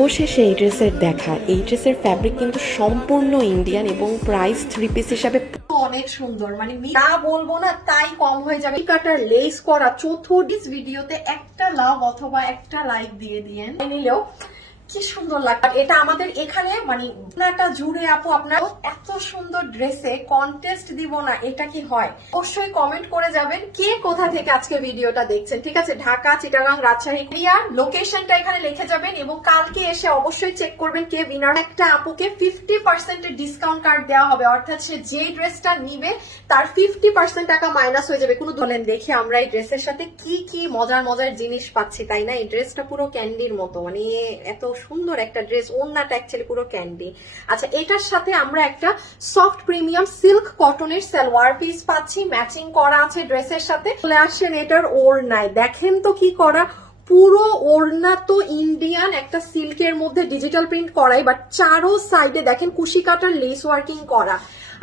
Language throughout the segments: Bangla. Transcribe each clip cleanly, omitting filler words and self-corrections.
অবশেষে এই ড্রেসের দেখা। এই ড্রেসের ফ্যাব্রিক কিন্তু সম্পূর্ণ ইন্ডিয়ান এবং প্রাইস 3 পিস হিসাবে অনেক সুন্দর, মানে যা বলবো না তাই কম হয়ে যাবে। কাটার লেস করা চতুর্দিক ভিডিওতে একটা লাভ অথবা একটা লাইক দিয়ে দিয়েন নিলেও কি সুন্দর লাগে। এটা আমাদের এখানে মানে জুড়ে আপু আপনার এত সুন্দর ড্রেসে কন্টেস্ট দিব না, এটা কি হয়? অবশ্যই কমেন্ট করে যাবেন কে কোথা থেকে আজকে ভিডিওটা দেখছেন। ঠিক আছে, ঢাকা, চিটাগাং, রাজশাহী, লোকেশনটা এখানে লিখে যাবেন এবং কালকে এসে অবশ্যই চেক করবেন কে উইনার। একটা আপুকে 50% ডিসকাউন্ট কার্ড দেওয়া হবে, অর্থাৎ সে যে ড্রেসটা নিবে তার 50% টাকা মাইনাস হয়ে যাবে। কোনো ধরনের দেখে আমরা এই ড্রেসের সাথে কি কি মজার মজার জিনিস পাচ্ছি, তাই না? এই ড্রেসটা পুরো ক্যান্ডির মতো, মানে এত সুন্দর একটা ড্রেস, ওড়নাটা অ্যাকচুয়ালি পুরো ক্যান্ডি। আচ্ছা, এটার সাথে আমরা একটা সফট প্রিমিয়াম সিল্ক কটনের সালোয়ার পিস পাচ্ছি, ম্যাচিং করা আছে ড্রেসের সাথে। চলে আসেন এটার ওড়নায়, দেখেন তো কি করা, পুরো ওড়না তো ইন্ডিয়ান একটা সিল্কের মধ্যে ডিজিটাল প্রিন্ট করাই, বাট চারো সাইডে দেখেন কুশি কাটার লেস ওয়ার্কিং করা।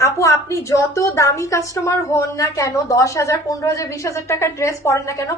আপু আপনি যত দামি কাস্টমার হন না কেন, 10,000, 15,000, 20,000 টাকার ড্রেস পরেন না কেন,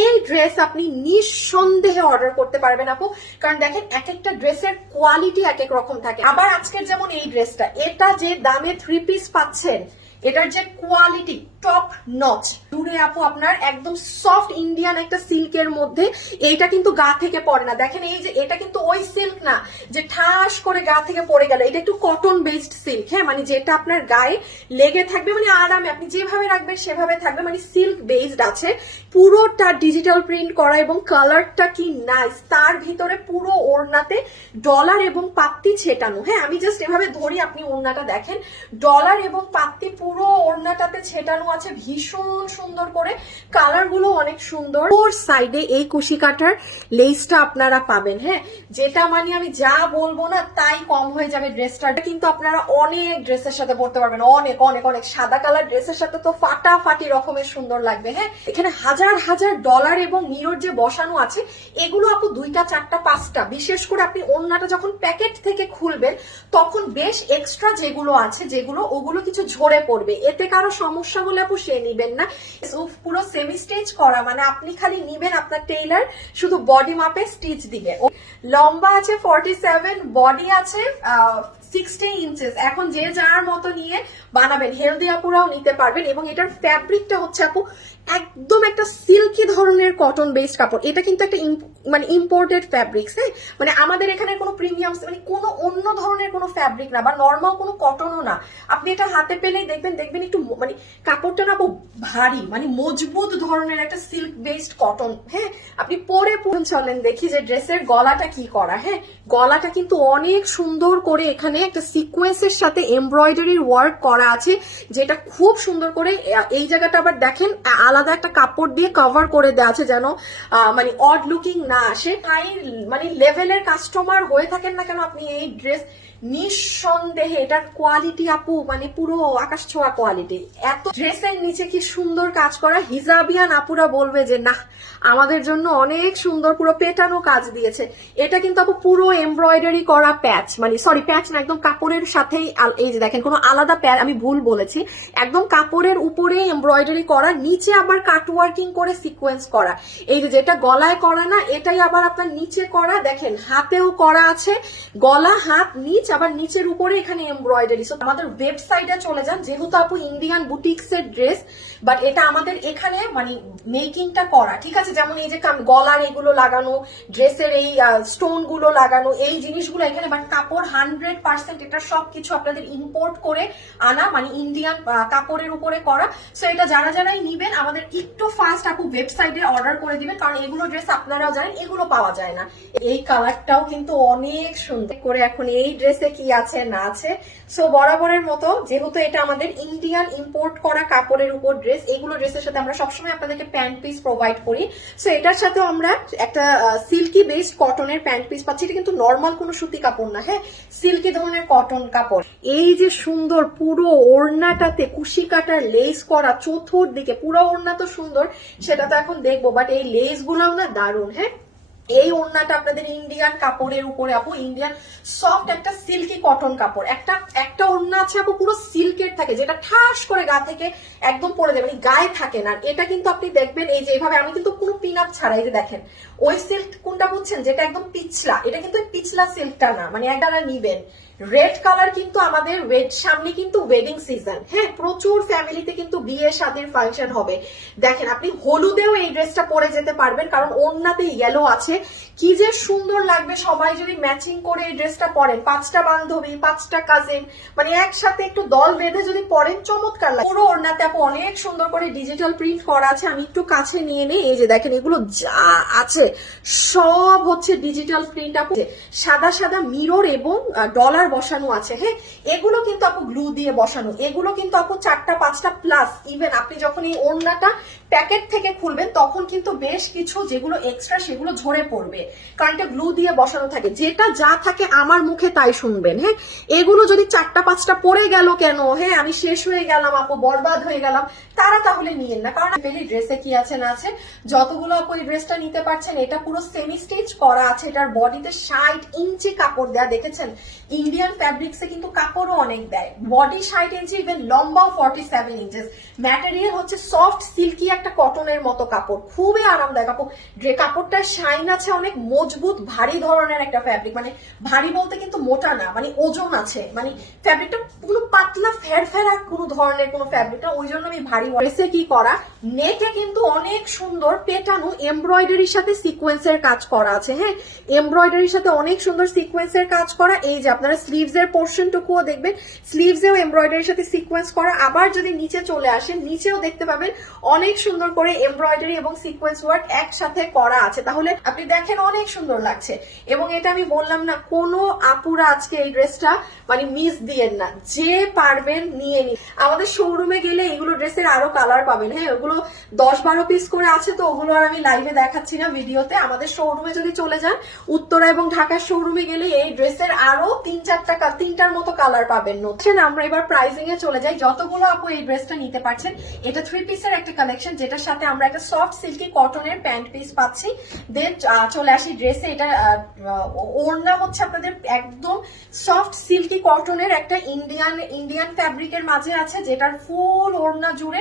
এই ড্রেস আপনি নিঃসন্দেহে অর্ডার করতে পারবেন আপু। কারণ দেখেন এক একটা ড্রেসের কোয়ালিটি এক এক রকম থাকে। আবার আজকের যেমন এই ড্রেসটা, এটা যে দামে 3 পিস পাচ্ছেন, এটার যে কোয়ালিটি টপ নচ। দূরে আপু আপনার একদম সফট ইন্ডিয়ান একটা সিল্কের মধ্যে, এইটা কিন্তু গা থেকে পড়ে না। দেখেন এই যে এটা কিন্তু ওই সিল্ক না যে ঠাস করে গা থেকে পড়ে গেল, এটা একটু কটন বেসড সিল্ক। হ্যাঁ, মানে যেটা আপনার গায়ে লেগে থাকবে, মানে আরামে আপনি যেভাবে রাখবেন সেভাবে থাকবে, মানে সিল্ক বেসড আছে। পুরোটা ডিজিটাল প্রিন্ট করা এবং কালারটা কি নাইস। তার ভিতরে পুরো ওড়নাতে ডলার এবং পাত্তি ছেটানো। হ্যাঁ, আমি জাস্ট এভাবে ধরি, আপনি ওড়নাটা দেখেন, ডলার এবং পাত্তি পুরো ওড়নাটাতে ছেটানো আছে ভীষণ সুন্দর করে। কালার গুলো অনেক সুন্দর। ওর সাইডে এই কুশি কাটার লেসটা আপনারা পাবেন। হ্যাঁ, যেটা মানে আমি যা বলবো না তাই কম হয়ে যাবে ড্রেসটা। কিন্তু আপনারা অনেক ড্রেসের সাথে পরতে পারবেন, অনেক অনেক অনেক। সাদা কালার ড্রেসের সাথে তো ফাটাফাটি রকমের সুন্দর লাগবে। হ্যাঁ, এখানে হাজার হাজার ডলার এবং মিরর যে বসানো আছে, এগুলো আপু 2টা 4টা 5টা, বিশেষ করে আপনি ওড়নাটা যখন প্যাকেট থেকে খুলবেন তখন বেশ এক্সট্রা যেগুলো আছে, যেগুলো ওগুলো কিছু ঝরে পড়বে। এতে কারো সমস্যা হলে আপু সে নিবেন না। পুরো সেমি স্টিচ করা, মানে আপনি খালি নিবেন, আপনার টেইলার শুধু বডি মাপে স্টিচ দিবে। লম্বা আছে 47, বডি আছে 60 ইঞ্চেস। এখন যে যার মতো নিয়ে বানাবেন, হেলদি আপুরাও নিতে পারবেন। এবং এটার ফ্যাব্রিকটা হচ্ছে আপু একদম একটা সিল্কি ধরনের কটন বেসড কাপড়। এটা কিন্তু একটা মানে ইম্পোর্টেড ফ্যাব্রিক্স। হ্যাঁ, মানে আমাদের এখানে কোনো প্রিমিয়াম, মানে কোনো অন্য ধরনের কোনো ফ্যাব্রিক না, বা নর্মাল কোনো কটনও না। আপনি এটা হাতে পেলেই দেখবেন একটু মানে কাপড়টা না ভারী, মানে মজবুত ধরনের একটা সিল্ক বেসড কটন। হ্যাঁ, আপনি পরে চলেন দেখি যে ড্রেসের গলাটা কি করা। হ্যাঁ, গলাটা কিন্তু অনেক সুন্দর করে এখানে একটা সিকোয়েন্সের সাথে এমব্রয়ডারির ওয়ার্ক করা আছে, যেটা খুব সুন্দর করে। এই জায়গাটা আবার দেখেন আলাদা একটা কাপড় দিয়ে কভার করে দেওয়া আছে, যেন মানে অড লুকিং না আসে। হাই মানে লেভেলের কাস্টমার হয়ে থাকেন না কেন, আপনি এই ড্রেস নিঃসন্দেহে এটার কোয়ালিটি আপু মানে পুরো আকাশ ছোঁয়া কোয়ালিটি। এত ড্রেসের নিচে কি সুন্দর কাজ করা, হিজাবিয়ান আপুরা বলবে যে না, আমাদের জন্য অনেক সুন্দর পুরো পেটানো কাজ দিয়েছে। এটা কিন্তু আপু পুরো এমব্রয়ডারি করা প্যাচ, মানে সরি প্যাচ না, একদম কাপড়ের সাথেই। এই যে দেখেন কোনো আলাদা প্যাচ, আমি ভুল বলেছি, একদম কাপড়ের উপরে এমব্রয়ডারি করা, নিচে আবার কাট ওয়ার্কিং করে সিকোয়েন্স করা। এই যে যেটা গলায় করা না, এটাই আবার আপনার নিচে করা। দেখেন হাতেও করা আছে, গলা, হাত, নিচ, আবার নিচের উপরে এখানে এমব্রয়ডারি। সো আমাদের ওয়েবসাইটে চলে যান, যেহেতু আপু ইন্ডিয়ান বুটিক্স এর ড্রেস, বাট এটা আমাদের এখানে মানে মেকিংটা করা। ঠিক আছে, যেমন এই যে গলার এগুলো লাগানো, ড্রেসের এই স্টোন গুলো লাগানো, এই জিনিসগুলো এখানে, বাট কাপড় 100% এটা সবকিছু আপনাদের ইম্পোর্ট করে আনা, মানে ইন্ডিয়ান কাপড়ের উপরে করা। সো এটা যারা যারাই নিবেন আমাদের একটু ফাস্ট আপু ওয়েবসাইটে অর্ডার করে দিবেন, কারণ এগুলো ড্রেস আপনারাও জানেন এগুলো পাওয়া যায় না। এই কালারটাও কিন্তু অনেক সুন্দর করে। এখন এই ড্রেসে কি আছে না আছে, সো বরাবরের মতো যেহেতু এটা আমাদের ইন্ডিয়ান ইম্পোর্ট করা কাপড়ের উপর ড্রেস, এগুলো ড্রেসের সাথে আমরা সবসময় আপনাদেরকে প্যান্ট পিস প্রোভাইড করি। সো এটার সাথেও আমরা একটা সিল্কি বেসড কটনের প্যান্ট পিস পাচ্ছি। এটা কিন্তু নর্মাল কোনো সুতি কাপড় না, হ্যাঁ, সিল্কি ধরনের কটন কাপড়। এই যে সুন্দর পুরো ওড়নাটাতে কুশি কাটার লেস করা চতুর্দিকে, পুরো ওড়না তো সুন্দর, সেটা তো এখন দেখবো, বাট এই লেস গুলাও না দারুণ। হ্যাঁ, এই ওড়নাটা আপনাদের ইন্ডিয়ান কাপড়ের উপরে আপু, ইন্ডিয়ান সফট একটা সিল্কি কটন কাপড়, একটা ওড়না আছে আপু পুরো সিল্কের থাকে, যেটা ঠাস করে গা থেকে একদম পড়ে যাবে, মানে গায়ে থাকে না। এটা কিন্তু আপনি দেখবেন এই যে এইভাবে, আমি কিন্তু কোনো পিন আপ ছাড়া, এই যে দেখেন ওই সিল্ক কোনটা বুঝছেন, যেটা একদম পিছলা, এটা কিন্তু পিছলা সিল্কটা না, মানে একটারা নিবেন। রেড কালার কিন্তু আমাদের সামনে কিন্তু ওয়েডিং সিজন, হ্যাঁ প্রচুর ফ্যামিলিতে কিন্তু বিয়ে শাদীর ফাংশন হবে। দেখেন আপনি হলুদেও এই ড্রেসটা পরে যেতে পারবেন, কারণ ওড়নাতে ইয়েলো আছে, কি যে সুন্দর লাগবে সবাই যদি ম্যাচিং করে এই ড্রেসটা পরেন, 5টা বান্ধবী 5টা কাজিন মানে একসাথে একটু দল বেঁধে যদি পরেন চমৎকার লাগে। পুরো ওড়নাতে আপু অনেক সুন্দর করে ডিজিটাল প্রিন্ট করা আছে, আমি একটু কাছে নিয়ে নেই, এই যে দেখেন এগুলো যা আছে সব হচ্ছে ডিজিটাল প্রিন্ট আপু, সাদা সাদা মিরর এবং ডলার বসানো আছে, হ্যাঁ এগুলো কিন্তু আপু গ্লু দিয়ে বসানো, এগুলো কিন্তু আপু 4টা 5টা প্লাস, ইভেন আপনি যখন এই ওড়নাটা প্যাকেট থেকে খুলবেন তখন কিন্তু বেশ কিছু যেগুলো এক্সট্রা সেগুলো ঝরে পড়বে, কারণ এটা গ্লু দিয়ে বসানো থাকে, যেটা যা থাকে আমার মুখে তাই শুনবেন, হ্যাঁ এগুলো যদি 4টা 5টা পড়ে গেল কেন, হ্যাঁ আমি শেষ হয়ে গেলাম আপু, বরবাদ হয়ে গেলাম, তারা তাহলে নিয়েন না, কারণ পেলি ড্রেসে কি আছে না আছে। যতগুলো আপু এই ড্রেসটা নিতে পারছেন, এটা পুরো সেমি স্টিচ করা আছে, এটার বডিতে 60 ইঞ্চি কাপড় দেয়া, দেখেছেন ইন্ডিয়ান ফ্যাব্রিক্সে কিন্তু কাপড়ও অনেক দেয়, বডি 60 ইঞ্চি, ইভেন লম্বাও 47 ইঞ্চেস, ম্যাটেরিয়াল হচ্ছে সফট সিল্কি একটা কটনের মতো কাপড়, খুবই আরামদায়ক কাপড়, কাপড়টার শাইন আছে, অনেক মজবুত ভারী ধরনের একটা ফ্যাব্রিক, মানে ভারী বলতে কিন্তু মোটা না, মানে ওজন আছে, মানে ফ্যাব্রিকটা পুরো পাতলা ফেরফেরা কোনো ধরনের কোনো ফ্যাব্রিকটা, ওই জন্য আমি ভারী। ড্রেসে কি করা, নেকে কিন্তু অনেক সুন্দর পেটানো এমব্রয়ডারির সাথে সিকোয়েন্সের কাজ করা আছে, হ্যাঁ এমব্রয়ডারির সাথে অনেক সুন্দর সিকোয়েন্সের কাজ করা, এই যে আপনারা স্লিভস এর পোর্শনটুকুও দেখবেন, স্লিভসেও এমব্রয়ডারির সাথে সিকোয়েন্স করা, আবার যদি নিচে চলে আসেন নিচেও দেখতে পাবেন অনেক সুন্দর করে এমব্রয়ডারি এবং সিকোয়েন্স ওয়ার্ক একসাথে করা আছে, তাহলে আপনি দেখেন অনেক সুন্দর লাগছে। এবং এটা আমি বললাম না, কোনো আপুরা আজকে এই ড্রেসটা মানে মিস দিয়েন না, যে পারবেন নিয়ে নিন। আমাদের শোরুমে গেলে এগুলো ড্রেসের আরো কালার পাবেন, হ্যাঁ ওগুলো 10-12 পিস করে আছে, তো ওগুলো আর আমি লাইভে দেখাচ্ছি না ভিডিওতে। আমাদের শোরুমে যদি চলে যান, উত্তরা এবং ঢাকার শোরুমে গেলে এই ড্রেসের আরো 3-4টার মতো কালার পাবেন। নতুন আমরা এবার প্রাইসিং এ চলে যাই। যতগুলো আপু এই ড্রেসটা নিতে পারছেন, এটা 3 পিসের একটা কালেকশন, যেটার সাথে আমরা একটা সফট সিল্কি কটনের প্যান্ট পিস পাচ্ছি। দেন চলে আসি ড্রেসে, এটা ওড়না হচ্ছে আপনাদের একদম সফট সিল্কি কটনের একটা ইন্ডিয়ান ফ্যাব্রিকের মাঝে আছে, যেটার ফুল ওড়না জুড়ে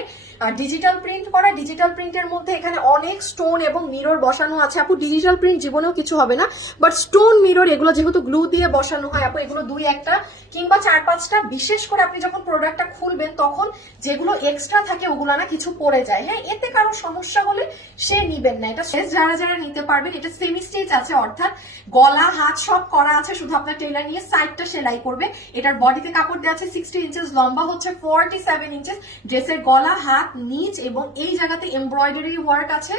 ডিজিটাল প্রিন্ট করা। ডিজিটাল প্রিন্টের মধ্যে এখানে অনেক স্টোন এবং মিরর বসানো আছে আপু, ডিজিটাল প্রিন্ট জীবনেও কিছু হবে না, বাট স্টোন মিরর এগুলো যেহেতু গ্লু দিয়ে বসানো হয় আপু, এগুলো 2-1টা কিংবা 4-5টা, বিশেষ করে আপনি যখন প্রোডাক্টটা খুলবেন তখন যেগুলো এক্সট্রা থাকে ওগুলো না কিছু পড়ে যায়, হ্যাঁ এতে কারো সমস্যা হলে সে নিবেন না। এটা যারা যারা নিতে পারবেন, এটা সেমি স্টিচ আছে, অর্থাৎ গলা হাত সব করা আছে, শুধু আপনার টেলার নিয়ে সাইডটা সেলাই করবে। এটার বডিতে কাপড় দেওয়া আছে 60 ইঞ্চেস, লম্বা হচ্ছে 47 ইঞ্চেস, ড্রেসের গলা হাত নিচ এবং এই জায়গাতে এমব্রয়ডারি ওয়ার্ক আছে।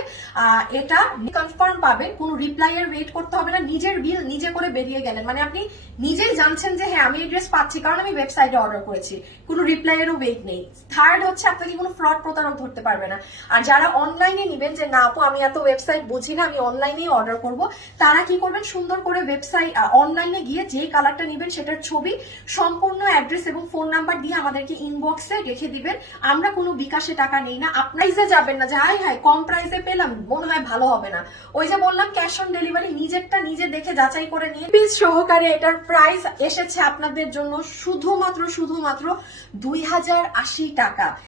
এটা কনফার্ম পাবেন, কোনো রিপ্লাই এর ওয়েট করতে হবে না, নিজের বিল নিজে করে বেরিয়ে গেলেন, মানে আপনি নিজেই জানছেন যে হ্যাঁ আমি এই ড্রেস পাচ্ছি কারণ আমি ওয়েবসাইটে অর্ডার করেছি, কোনো রিপ্লাই এরও ওয়েট নেই। থার্ড হচ্ছে আপনাকে কোনো ফ্রড প্রতারক ধরতে পারবে না। আর যারা অনলাইনে নিবেন যে না আপু আমি এত ওয়েবসাইট বুঝি না, আমি অনলাইনেই অর্ডার করব, তারা কি করবেন, সুন্দর করে ওয়েবসাইট অনলাইনে গিয়ে যেই কালারটা নেবেন সেটার ছবি, সম্পূর্ণ অ্যাড্রেস এবং ফোন নাম্বার দিয়ে আমাদেরকে ইনবক্সে রেখে দিবেন, আমরা কোনো বিকাশে টাকা নেই না। আপনারা যাবেন না যে হাই হাই কম প্রাইসে পেলাম মনে হয় ভালো হবে না, ওই যে বললাম ক্যাশ অন ডেলিভারি, নিজেরটা নিজে দেখে যাচাই করে নিয়ে পিস সহকারে। এটার প্রাইস এসেছে আপনাদের জন্য শুধুমাত্র 2080 টাকা।